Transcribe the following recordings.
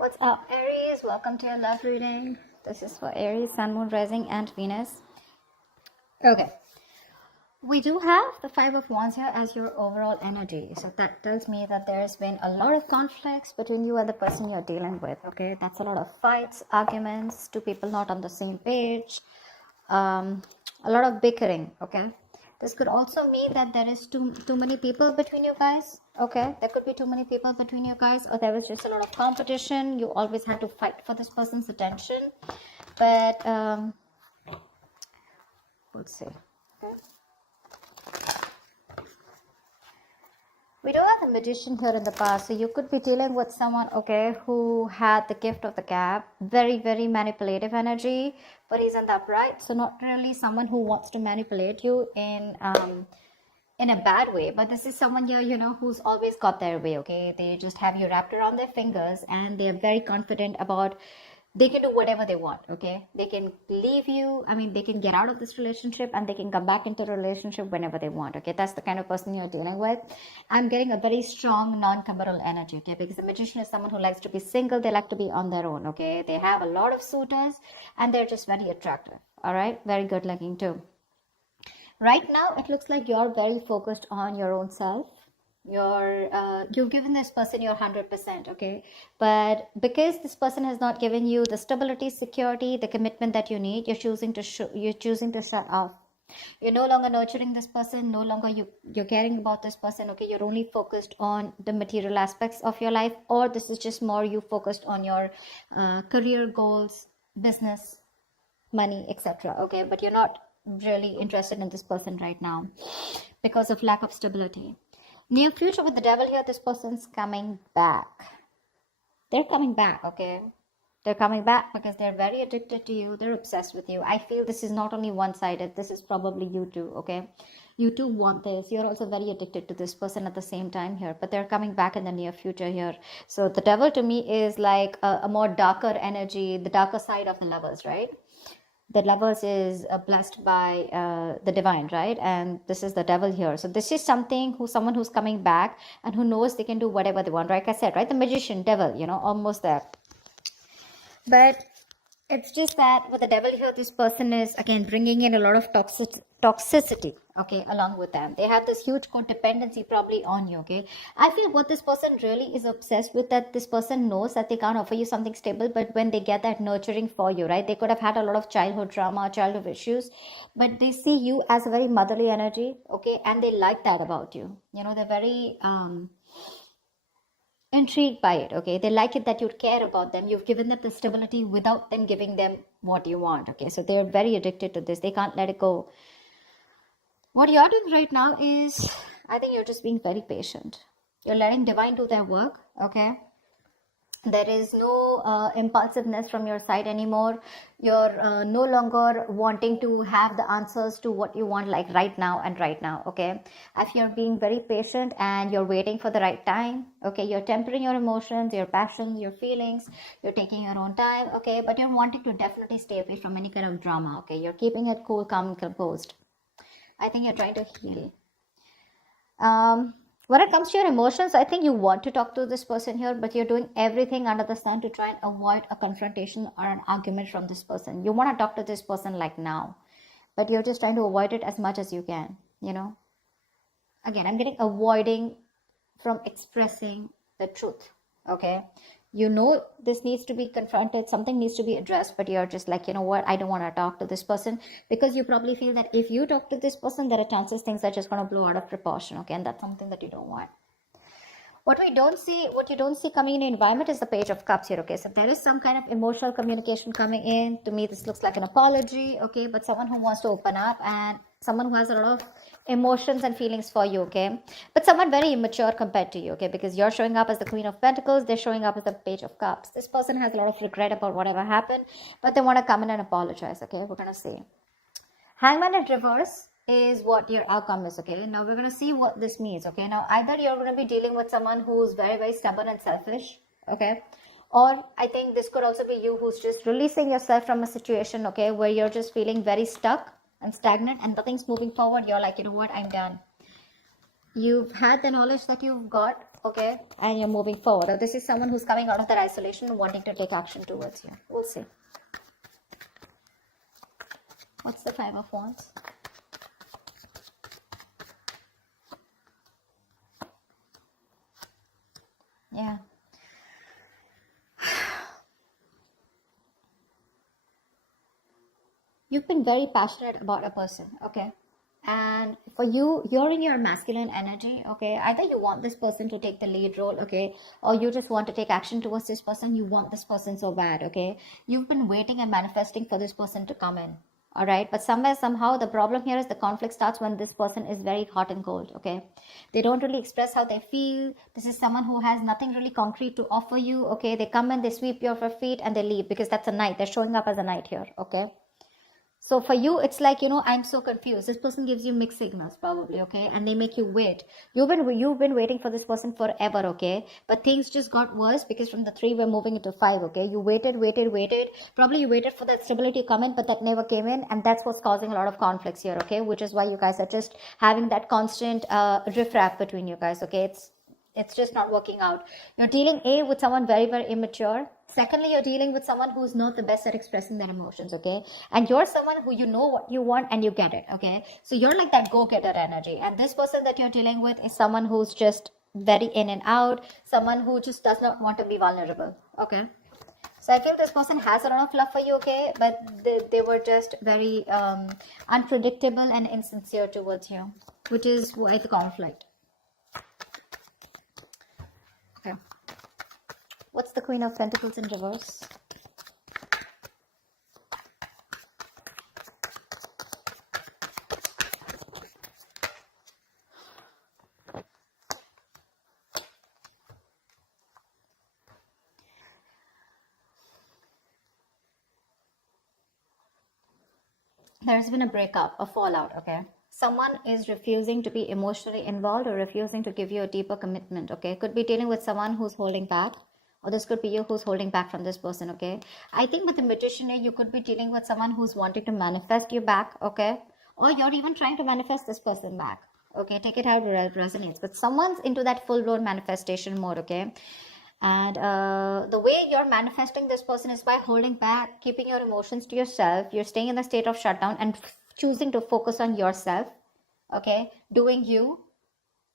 What's up, Aries? Welcome to your love reading. This is for Aries, Sun, Moon, Rising, and Venus. Okay, we do have the Five of Wands here as your overall energy. So that tells me that there's been a lot of conflicts between you and the person you're dealing with. Okay, that's a lot of fights, arguments, two people not on the same page, a lot of bickering. Okay, this could also mean that there is too many people between you guys. Okay, there could be too many people between you guys, or there was just a lot of competition. You always had to fight for this person's attention. But let's see. We do have a magician here in the past, so you could be dealing with someone, okay, who had the gift of the gab, very manipulative energy, but he's in the upright, so not really someone who wants to manipulate you in a bad way, but this is someone here, you know, who's always got their way. Okay, they just have you wrapped around their fingers, and they're very confident about they can do whatever they want. Okay, they can leave you, I mean, they can get out of this relationship and they can come back into the relationship whenever they want. Okay, that's the kind of person you're dealing with. I'm getting a very strong non-committal energy. Okay, because the magician is someone who likes to be single, they like to be on their own. Okay, they have a lot of suitors and they're just very attractive. All right, very good looking too. Right now it looks like you're very focused on your own self. You've given this person your 100%. Okay, but because this person has not given you the stability, security, the commitment that you need, you're choosing to shut off. You're no longer nurturing this person, no longer you're caring about this person. Okay, you're only focused on the material aspects of your life, or this is just more you focused on your career goals, business, money, etc. Okay, but you're not really interested in this person right now because of lack of stability. Near future with the devil here, this person's coming back. They're coming back. Okay, they're coming back because they're very addicted to you. They're obsessed with you. I feel this is not only one-sided. This is probably you too. Okay, you too want this. You're also very addicted to this person at the same time here, but they're coming back in the near future here. So the devil to me is like a more darker energy, the darker side of the lovers, right? The lovers is blessed by the divine, right? And this is the devil here. So this is someone who's coming back and who knows they can do whatever they want. Like I said, right? The magician, devil, you know, almost there. But it's just that with the devil here, this person is again bringing in a lot of toxicity, okay, along with them. They have this huge codependency probably on you. Okay, I feel what this person really is obsessed with, that this person knows that they can't offer you something stable, but when they get that nurturing for you, right, they could have had a lot of childhood trauma, childhood issues, but they see you as a very motherly energy. Okay, and they like that about you. You know, they're very intrigued by it. Okay, they like it that you care about them. You've given them the stability without them giving them what you want. Okay, so they're very addicted to this. They can't let it go. What you're doing right now is, I think you're just being very patient. You're letting divine do their work. Okay, there is no impulsiveness from your side anymore. You're no longer wanting to have the answers to what you want, like right now and right now. Okay, if you're being very patient and you're waiting for the right time. Okay, you're tempering your emotions, your passions, your feelings. You're taking your own time. Okay, but you're wanting to definitely stay away from any kind of drama. Okay, you're keeping it cool, calm, and composed. I think you're trying to heal. When it comes to your emotions, I think you want to talk to this person here, but you're doing everything under the sun to try and avoid a confrontation or an argument from this person. You want to talk to this person like now, but you're just trying to avoid it as much as you can, you know. Again, I'm getting avoiding from expressing the truth. Okay, you know this needs to be confronted, something needs to be addressed, but you're just like, you know what, I don't want to talk to this person, because you probably feel that if you talk to this person, there are chances things are just going to blow out of proportion. Okay, and that's something that you don't want. What you don't see coming in the environment is the Page of Cups here. Okay, so there is some kind of emotional communication coming in. To me, this looks like an apology. Okay, but someone who wants to open up, and someone who has a lot of emotions and feelings for you. Okay, but someone very immature compared to you. Okay, because you're showing up as the Queen of Pentacles, they're showing up as the Page of Cups. This person has a lot of regret about whatever happened, but they want to come in and apologize. Okay, we're gonna see. Hangman in reverse is what your outcome is. Okay, now we're going to see what this means. Okay, now either you're going to be dealing with someone who's very stubborn and selfish. Okay, or I think this could also be you who's just releasing yourself from a situation, okay, where you're just feeling very stuck and stagnant and nothing's moving forward. You're like, you know what, I'm done. You've had the knowledge that you've got okay, and you're moving forward. Or this is someone who's coming out of that isolation and wanting to take action towards you. We'll see. What's the Five of Wands? Yeah. You've been very passionate about a person, okay? And for you, you're in your masculine energy, okay? Either you want this person to take the lead role, okay? Or you just want to take action towards this person. You want this person so bad, okay? You've been waiting and manifesting for this person to come in, all right? But somewhere, somehow, the problem here is the conflict starts when this person is very hot and cold, okay? They don't really express how they feel. This is someone who has nothing really concrete to offer you, okay? They come in, they sweep your feet, and they leave because that's a knight. They're showing up as a knight here, okay? So for you, it's like, I'm so confused. This person gives you mixed signals probably, okay? And they make you wait. You've been waiting for this person forever, okay? But things just got worse because from the 3, we're moving into 5, okay? You waited. Probably you waited for that stability to come in, but that never came in. And that's what's causing a lot of conflicts here, okay? Which is why you guys are just having that constant riffraff between you guys, okay? It's just not working out. You're dealing with someone very, very immature. Secondly, you're dealing with someone who's not the best at expressing their emotions, okay? And you're someone who you know what you want and you get it, okay? So you're like that go-getter energy. And this person that you're dealing with is someone who's just very in and out, someone who just does not want to be vulnerable, okay? So I feel this person has a lot of love for you, okay? But they were just very unpredictable and insincere towards you, which is why the conflict. Okay. What's the Queen of Pentacles in reverse? There's been a breakup, a fallout, okay? Someone is refusing to be emotionally involved or refusing to give you a deeper commitment, okay? Could be dealing with someone who's holding back, or this could be you who's holding back from this person, okay? I think with the Magician here, you could be dealing with someone who's wanting to manifest you back, okay? Or you're even trying to manifest this person back, okay? Take it how it resonates. But someone's into that full-blown manifestation mode, okay? And the way you're manifesting this person is by holding back, keeping your emotions to yourself. You're staying in the state of shutdown and choosing to focus on yourself, okay? Doing you.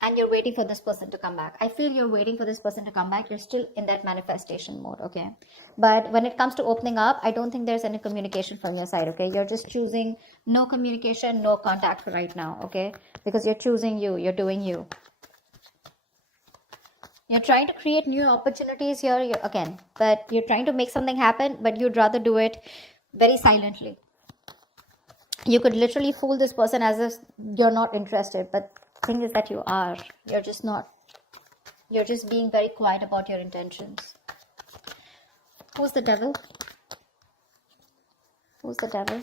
And you're waiting for this person to come back. I feel you're waiting for this person to come back. You're still in that manifestation mode, okay? But when it comes to opening up, I don't think there's any communication from your side, okay? You're just choosing no communication, no contact right now, okay? Because you're choosing you. You're doing you. You're trying to create new opportunities here again, but you're trying to make something happen, but you'd rather do it very silently. You could literally fool this person as if you're not interested, but the thing is that you are. You're just not. You're just being very quiet about your intentions. Who's the devil? Who's the devil?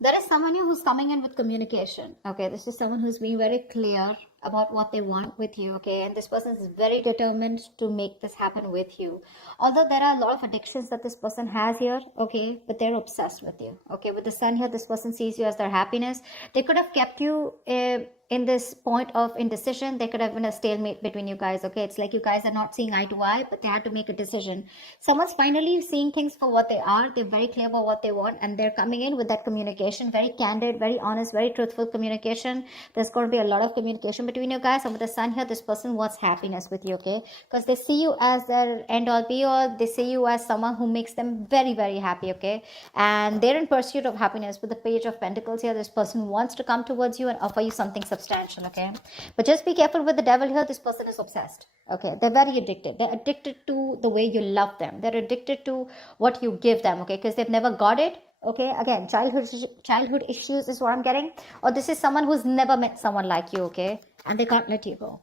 There is someone who's coming in with communication, okay? This is someone who's being very clear about what they want with you, okay? And this person is very determined to make this happen with you. Although there are a lot of addictions that this person has here, okay? But they're obsessed with you, okay? With the sun here, this person sees you as their happiness. They could have kept you in this point of indecision. There could have been a stalemate between you guys, okay? It's like you guys are not seeing eye to eye, but they had to make a decision. Someone's finally seeing things for what they are. They're very clear about what they want, and they're coming in with that communication, very candid, very honest, very truthful communication. There's going to be a lot of communication between you guys. And with the sun here, this person wants happiness with you, okay? Because they see you as their end all be all. They see you as someone who makes them very, very happy, okay? And they're in pursuit of happiness. With the Page of Pentacles here, this person wants to come towards you and offer you something substantial, okay? But just be careful with the devil here. This person is obsessed, okay? They're very addicted. They're addicted to the way you love them. They're addicted to what you give them, okay? Because they've never got it, okay? Again, childhood issues is what I'm getting. Or this is someone who's never met someone like you, okay? And they can't let you go.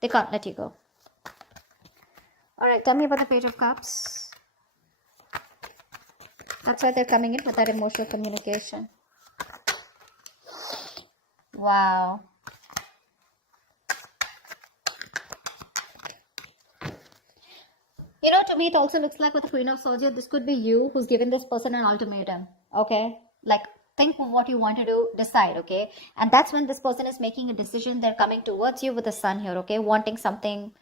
They can't let you go. All right, tell me about the Page of Cups. That's why they're coming in with that emotional communication. Wow. You know, to me, it also looks like with the Queen of Swords here, this could be you who's given this person an ultimatum. Okay? Like, think of what you want to do, decide, okay? And that's when this person is making a decision. They're coming towards you with the sun here, okay? Wanting something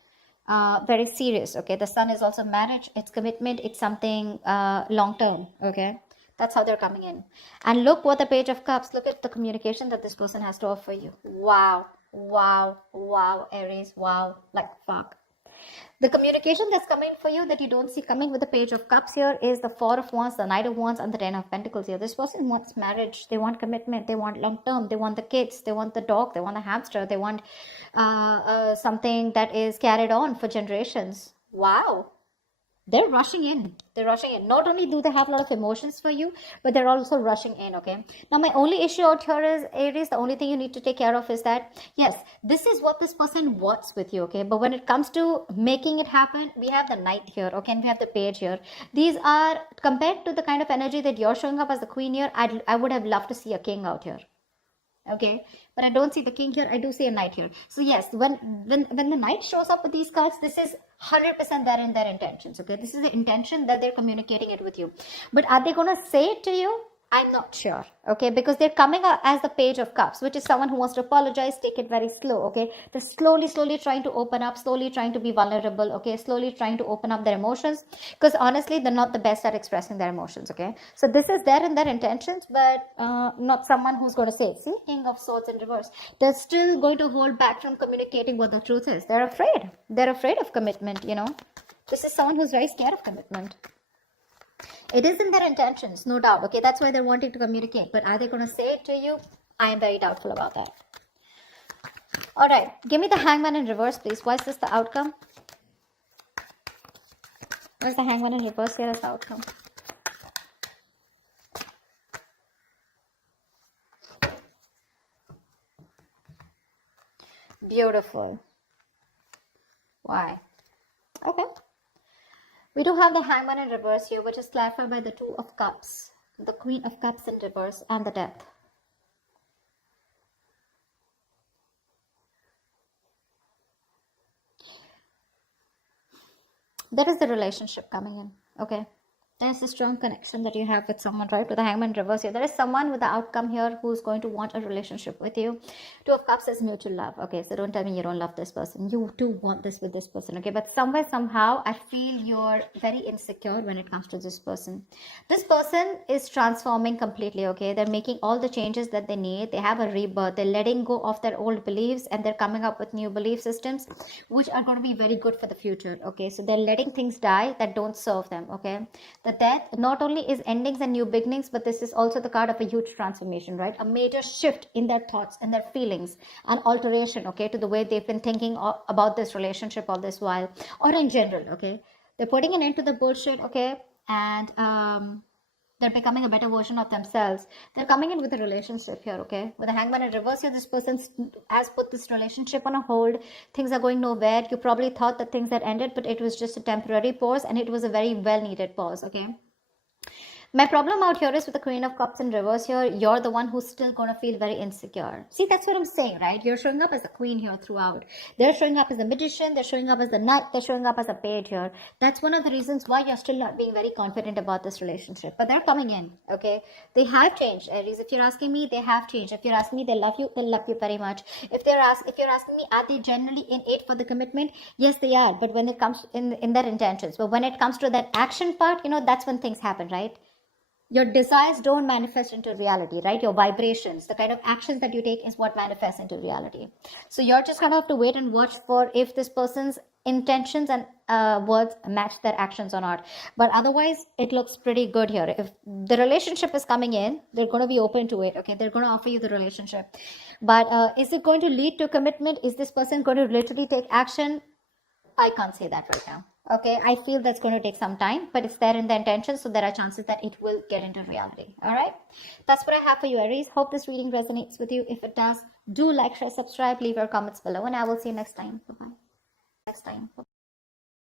very serious, okay? The sun is also marriage, it's commitment, it's something long term, okay? That's how they're coming in. And look what the Page of Cups, look at the communication that this person has to offer you. Wow, wow, wow, Aries, wow, like fuck. The communication that's coming for you that you don't see coming with the Page of Cups here is the Four of Wands, the Knight of Wands, and the Ten of Pentacles here. This person wants marriage. They want commitment. They want long term. They want the kids. They want the dog. They want the hamster. They want something that is carried on for generations. Wow. They're rushing in. They're rushing in. Not only do they have a lot of emotions for you, but they're also rushing in, okay? Now, my only issue out here is, Aries, the only thing you need to take care of is that, yes, this is what this person wants with you, okay? But when it comes to making it happen, we have the Knight here, okay? And we have the Page here. These are, compared to the kind of energy that you're showing up as the Queen here, I would have loved to see a King out here. Okay, but I don't see the King here. I do see a Knight here. So yes, when the Knight shows up with these cards, this is 100% there in their intentions. Okay, this is the intention that they're communicating it with you. But are they going to say it to you? I'm not sure, okay, because they're coming out as the Page of Cups, which is someone who wants to apologize, take it very slow, okay. They're slowly trying to open up, slowly trying to be vulnerable, okay, slowly trying to open up their emotions, because honestly, they're not the best at expressing their emotions, okay. So this is there in their intentions, but not someone who's going to say, see, King of Swords in reverse. They're still going to hold back from communicating what the truth is. They're afraid. They're afraid of commitment, you know. This is someone who's very scared of commitment. It is in their intentions, no doubt, okay? That's why they're wanting to communicate. But are they going to say it to you? I am very doubtful about that. All right. Give me the Hangman in reverse, please. Why is this the outcome? Where's the Hangman in reverse here as the outcome? Beautiful. Why? Okay. We do have the Hangman in reverse here, which is clarified by the Two of Cups, the Queen of Cups in reverse, and the Death. There is the relationship coming in, okay? There's a strong connection that you have with someone, right? With the Hangman reverse here, there is someone with the outcome here who's going to want a relationship with you. Two of Cups is mutual love, okay? So don't tell me you don't love this person. You do want this with this person, okay? But somewhere, somehow, I feel you're very insecure when it comes to this person. This person is transforming completely, okay? They're making all the changes that they need. They have a rebirth. They're letting go of their old beliefs and they're coming up with new belief systems, which are going to be very good for the future, okay? So they're letting things die that don't serve them, okay? The Death not only is endings and new beginnings, but this is also the card of a huge transformation, right? A major shift in their thoughts and their feelings, an alteration, okay, to the way they've been thinking about this relationship all this while, or in general, okay? They're putting an end to the bullshit, okay? And they're becoming a better version of themselves. They're coming in with a relationship here, okay? With the Hangman in reverse here, this person has put this relationship on a hold. Things are going nowhere. You probably thought that things had ended, but it was just a temporary pause, and it was a very well-needed pause, okay? My problem out here is with the Queen of Cups in reverse here, you're the one who's still going to feel very insecure. See, that's what I'm saying, right? You're showing up as a queen here throughout. They're showing up as a magician. They're showing up as the knight. They're showing up as a page here. That's one of the reasons why you're still not being very confident about this relationship. But they're coming in, okay? They have changed, Aries. If you're asking me, they have changed. If you're asking me, they love you very much. If you're asking me, are they generally innate for the commitment? Yes, they are. But when it comes in their intentions, but when it comes to that action part, you know, that's when things happen, right? Your desires don't manifest into reality, right? Your vibrations, the kind of actions that you take is what manifests into reality. So you're just going to have to wait and watch for if this person's intentions and words match their actions or not. But otherwise, it looks pretty good here. If the relationship is coming in, they're going to be open to it, okay? They're going to offer you the relationship. But is it going to lead to commitment? Is this person going to literally take action? I can't say that right now. Okay, I feel that's going to take some time, but it's there in the intention, so there are chances that it will get into reality. All right, that's what I have for you, Aries. Hope this reading resonates with you. If it does, do like, share, subscribe, leave your comments below, and I will see you next time. Bye-bye.